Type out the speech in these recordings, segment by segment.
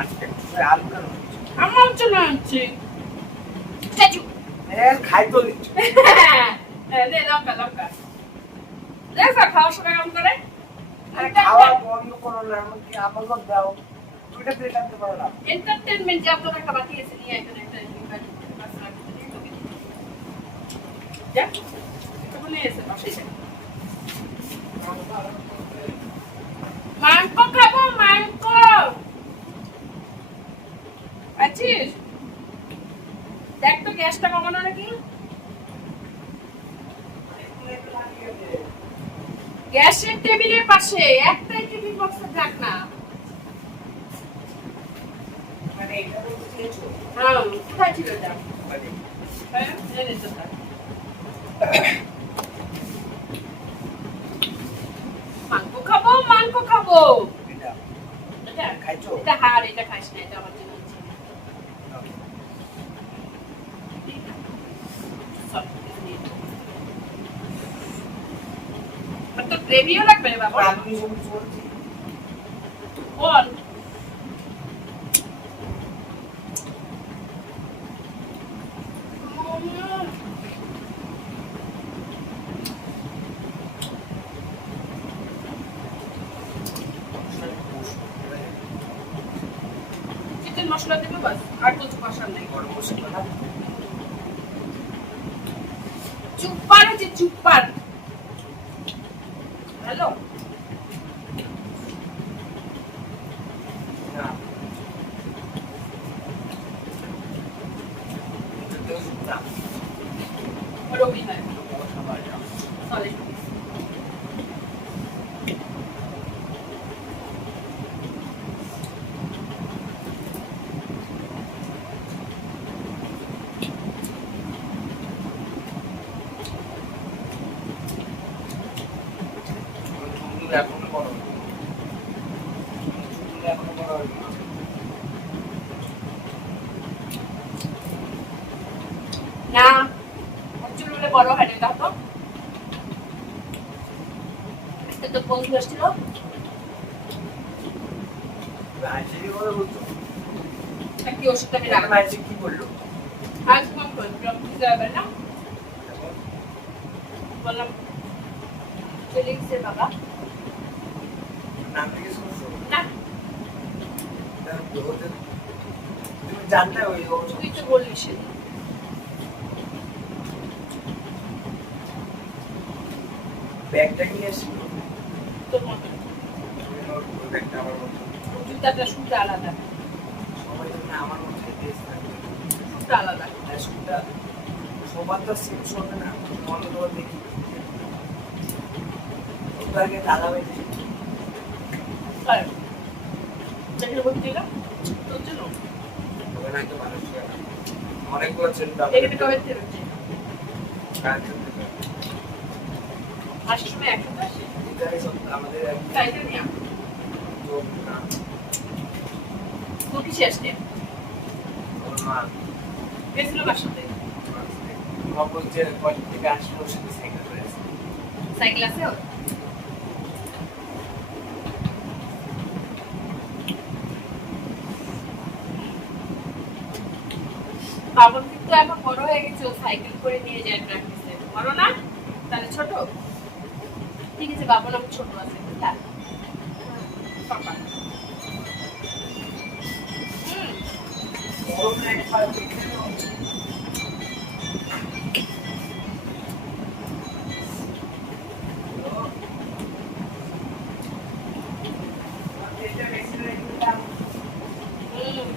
আজকে আলু কেন আমার চলে আসছে চাচু খাই তো দে লঙ্কা লঙ্কা দেখা খাওয়ার সময় কেমন করে খাওয়া বন্ধ করো না আমাকে আমাকে দাও দুইটা প্লেট আনতে পারো না এন্টারটেইনমেন্ট যে আপনারা একটা বাকি আছে নিয়ে একটা একটা যা তখন এসে পাশে মাংস খাবো মাংস আছিস দেখ তো গ্যাসটা কমানো নাকি গ্যাসের টেবিলের পাশে একটাই টিফিন বক্সে থাক না মানে এটা তো খেয়েছো হ্যাঁ কোথায় ছিল এটা হ্যাঁ জেনে তো থাক মাংস খাবো এটা খাইছো এটা হাড় এটা খাইস না এটা আমার জন্য তো গ্রেভিও লাগবে রে বাবা আমি সব বলছি বল চিকেন মশলা দেবো বাস আর কিছু মশলা নেই গরম মশলা না চুপ্পার আছে চুপ্পার হ্যালো না না রবি হয় সরি এখনো বড় এখনো বড় না চুলগুলো বড় হয় না তো আজকে তো বন্ধু আসছিল আজকে কথা বলছো কি ওষুধটা আমি রাখবো আজকে কি বললো আজ কম করে যাবে না বললাম চলে গেছে বাবা নাম থেকে শুনছো না তুমি জানতে ওই তুই তো বললি সেদিন ব্যাগটা নিয়ে এসেছিল তোর মতো ব্যাগটা আমার মতো জুতাটা সুতা আলাদা সবাই জন্য আমার মধ্যে টেস্ট থাকবে সুতা আলাদা সুটা সবার তো সেম শোনে না মনে তো দেখি ওটাকে দাদা ভাই চাকরি করতে দিলাম তোর জন্য ওখানে একটা মানুষ অনেকগুলো ছেলে এখানে কবে থেকে রয়েছে আসার সময় একসাথে আসে আমাদের তাইটা নিয়ে তো কিসে আসছে গেছিল কার সাথে সাইকেল আছে ওর বাবন কিন্তু এখন বড় হয়ে গেছে ও সাইকেল করে নিয়ে যায় প্র্যাকটিসে বড় না তাহলে ছোট ঠিক আছে বাবন আমার ছোট আছে হ্যাঁ পাপা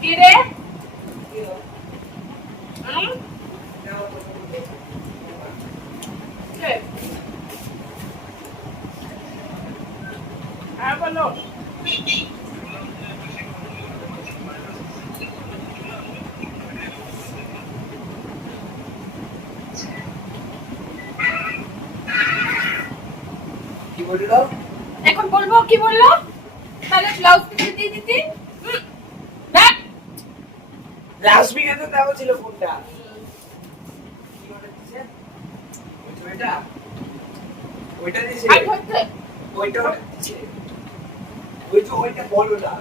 কি রে বলো কি বললো এখন বলবো কি বললো তাহলে ব্লাউজ পিস দিয়ে দিতে দেখ রাসমিকা তো দেওয়া ছিল ফোনটা কি অর্ডার দিছে ওইটা ওইটা দিছে আর ধরতে ওইটা অর্ডার দিছে ওইটা বলো না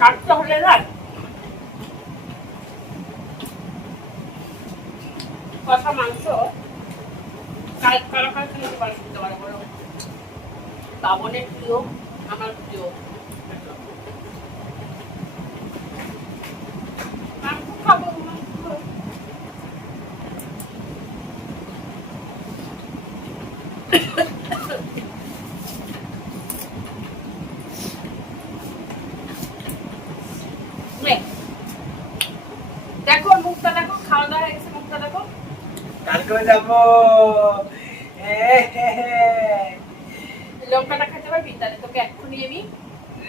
কাটতে হলে না কষা মাংস কারা কারা খেতে পারে শুনতে পারে বলো বাবনের প্রিয় আমার প্রিয় মাংস খাবো মাংস দেখো মুখটা দেখো খাওয়া দাওয়া হয়ে গেছে মুখটা দেখো কালকে যাবো লঙ্কাটা খেতে পারবি তাহলে তোকে এক্ষুনি আমি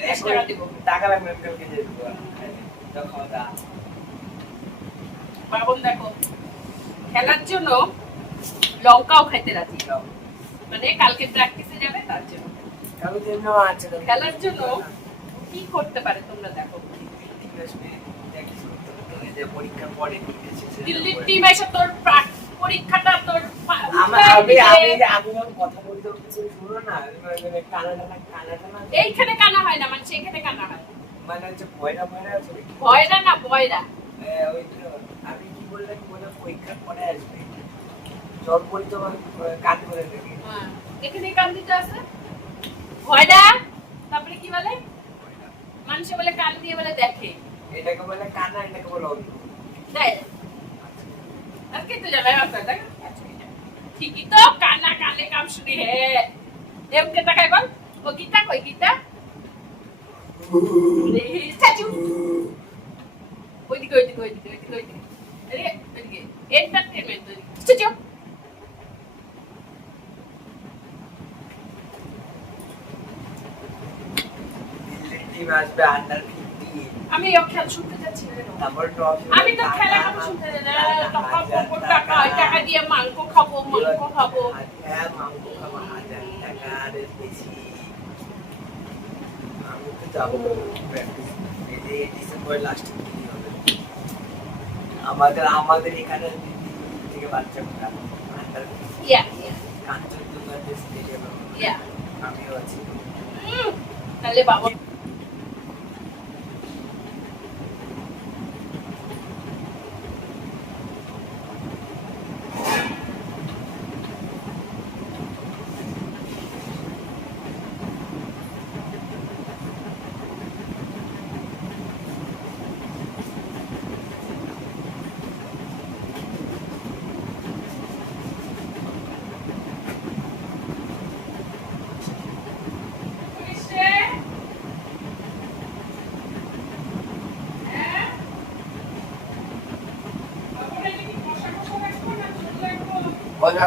10 টাকা দেবো টাকা লাগবে কালকে যেতে খাওয়া দাওয়া বাবন দেখো খেলার জন্য লঙ্কাও খাইতে রাজি মানে কালকে প্র্যাকটিসে যাবে তার জন্য কালকে জন্য আছে খেলার জন্য কি করতে পারে তোমরা দেখো পরীক্ষার পরে দিল্লির টিম এসে তোর পরীক্ষাটা তোর আমি কথা বলতে শুনো না মানে কানাটা এইখানে কানা হয় না মানে সেখানে কানা হয় মানে হচ্ছে ভয়রা আছে ভয়রা না বয়রা ওই তো আমি কি বললাম পরীক্ষার পরে আসবে জল পরি তো কান করে দেবে এখানে কান দিতে আছে ভয়রা তারপরে কি বলে মানুষ বলে কান দিয়ে বলে দেখে এটাকে বলে কানা এটাকে বলে অন্ধ তাই আজকে তো যাবে আপনারা ঠিকই তো কানা কানে কাম শুনি হে এমকে তাকাই বল ও গীতা কই গীতা চাচু ওইদিকে আরে ওইদিকে এন্টারটেইনমেন্ট চাচু টিম আসবে আন্ডার 15 আমি খেলা শুনতে যাচ্ছি তারপর টপ আমি তো খেলা কথা শুনতে যাই না টাকা দিয়ে মাংস খাবো হ্যাঁ মাংস খাবো 1000 টাকা আর বেশি আমি তো যাবো প্র্যাকটিস এই ডিসেম্বর লাস্টে কি হবে আমাদের এখানে থেকে বাচ্চারা আন্ডার ইয়া কাঞ্চনজঙ্ঘা স্টেডিয়াম ইয়া আমিও আছি তাহলে বাবা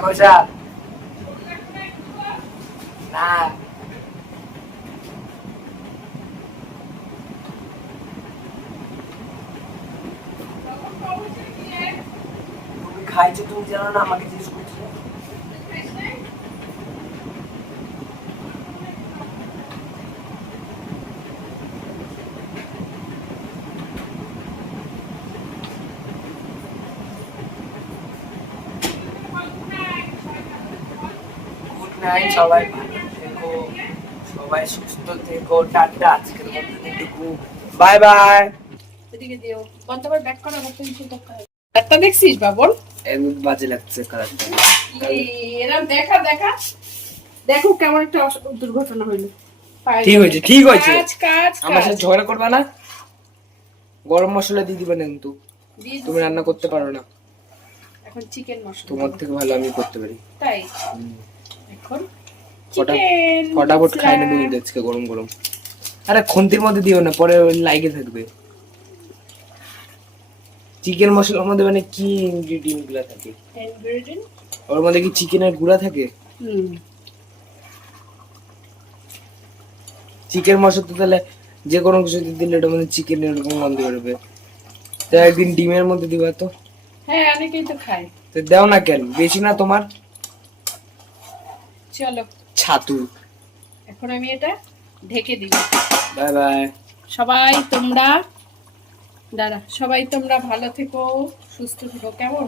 কষা না তুমি খাইছো তুমি জানো না আমাকে জিজ্ঞেস করছো সবাই ভালো থেকো সবাই সুস্থ থেকো টাটা আজকের মতো এটুকু বাই বাই এদিকে দিও কতবার ব্যাক করা মত কিছু তো খাই একটা দেখছিস বাবন এমন বাজে লাগছে কালারটা এরকম দেখা দেখো কেমন একটা দুর্ঘটনা হইলো ঠিক হয়েছে কাজ আমার সাথে ঝগড়া করবা না গরম মশলা দিয়ে দিবেন কিন্তু তুমি রান্না করতে পারো না এখন চিকেন মশলা তোমার থেকে ভালো আমি করতে পারি তাই এখন ফটাফট খাই নেবো আজকে গরম গরম আরে খন্তির মধ্যে দিও না পরে লাগে থাকবে চিকেন মশলার মধ্যে মানে কি ইনগ্রেডিয়েন্ট গুলা থাকে ওর মধ্যে কি চিকেনের গুঁড়া থাকে চিকেন মশলা তো তাহলে যে কোনো কিছু দিলে এটা মানে চিকেন এরকম গন্ধ বেরোবে তো একদিন ডিমের মধ্যে দিবা তো হ্যাঁ অনেকেই তো খায় তো দাও না কেন বেশি না তোমার চলো ছাতু। এখন আমি এটা ঢেকে দিব। Bye bye. সবাই তোমরা ভালো থেকো, সুস্থ থেকো, কেমন?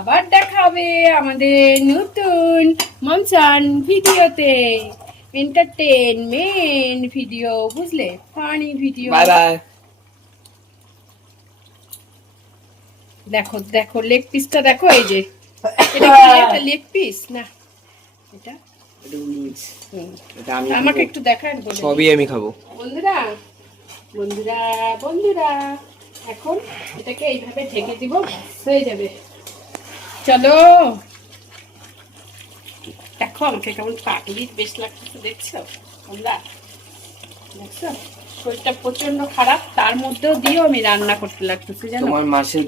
আবার দেখা হবে আমাদের নতুন মমসান ভিডিওতে, এন্টারটেইনমেন্ট ভিডিও, বুঝলে, ফানি ভিডিও। Bye bye. দেখো দেখো লেগ পিসটা দেখো, এই যে এটা লেগ পিস না, এটা এটা আমি আমাকে খাবো। একটু দেখান বলে। সবই আমি খাবো। বন্ধুরা বন্ধুরা বন্ধুরা, এখন এটাকে এইভাবে ঢেকে দিব, হয়ে যাবে। চলো, দেখো আমাকে কেমন পাগলির বেশ লাগতেছে, দেখছো তোমরা? দেখছো শরীরটা প্রচন্ড খারাপ, তার মধ্যেও দিয়েও আমি রান্না করতে লাগতেছে, জানো? তোমার মাসে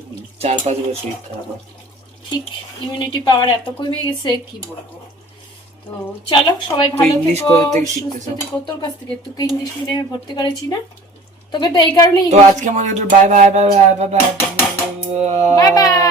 4-5 বার শরীর খারাপ হয়। ঠিক ইমিউনিটি পাওয়ার এত কমে গেছে, কি বলবো। তো চলো, সবাই ভালো ইংলিশ থেকো, কোথা থেকে সুস্থ শিখতেছো? থেকো। তোর কাছ থেকে, তোকে ইংলিশ মিডিয়ামে ভর্তি করেছি না, তোকে তো এই কারণেই তো আজকে আমাদের bye bye bye bye bye bye bye bye.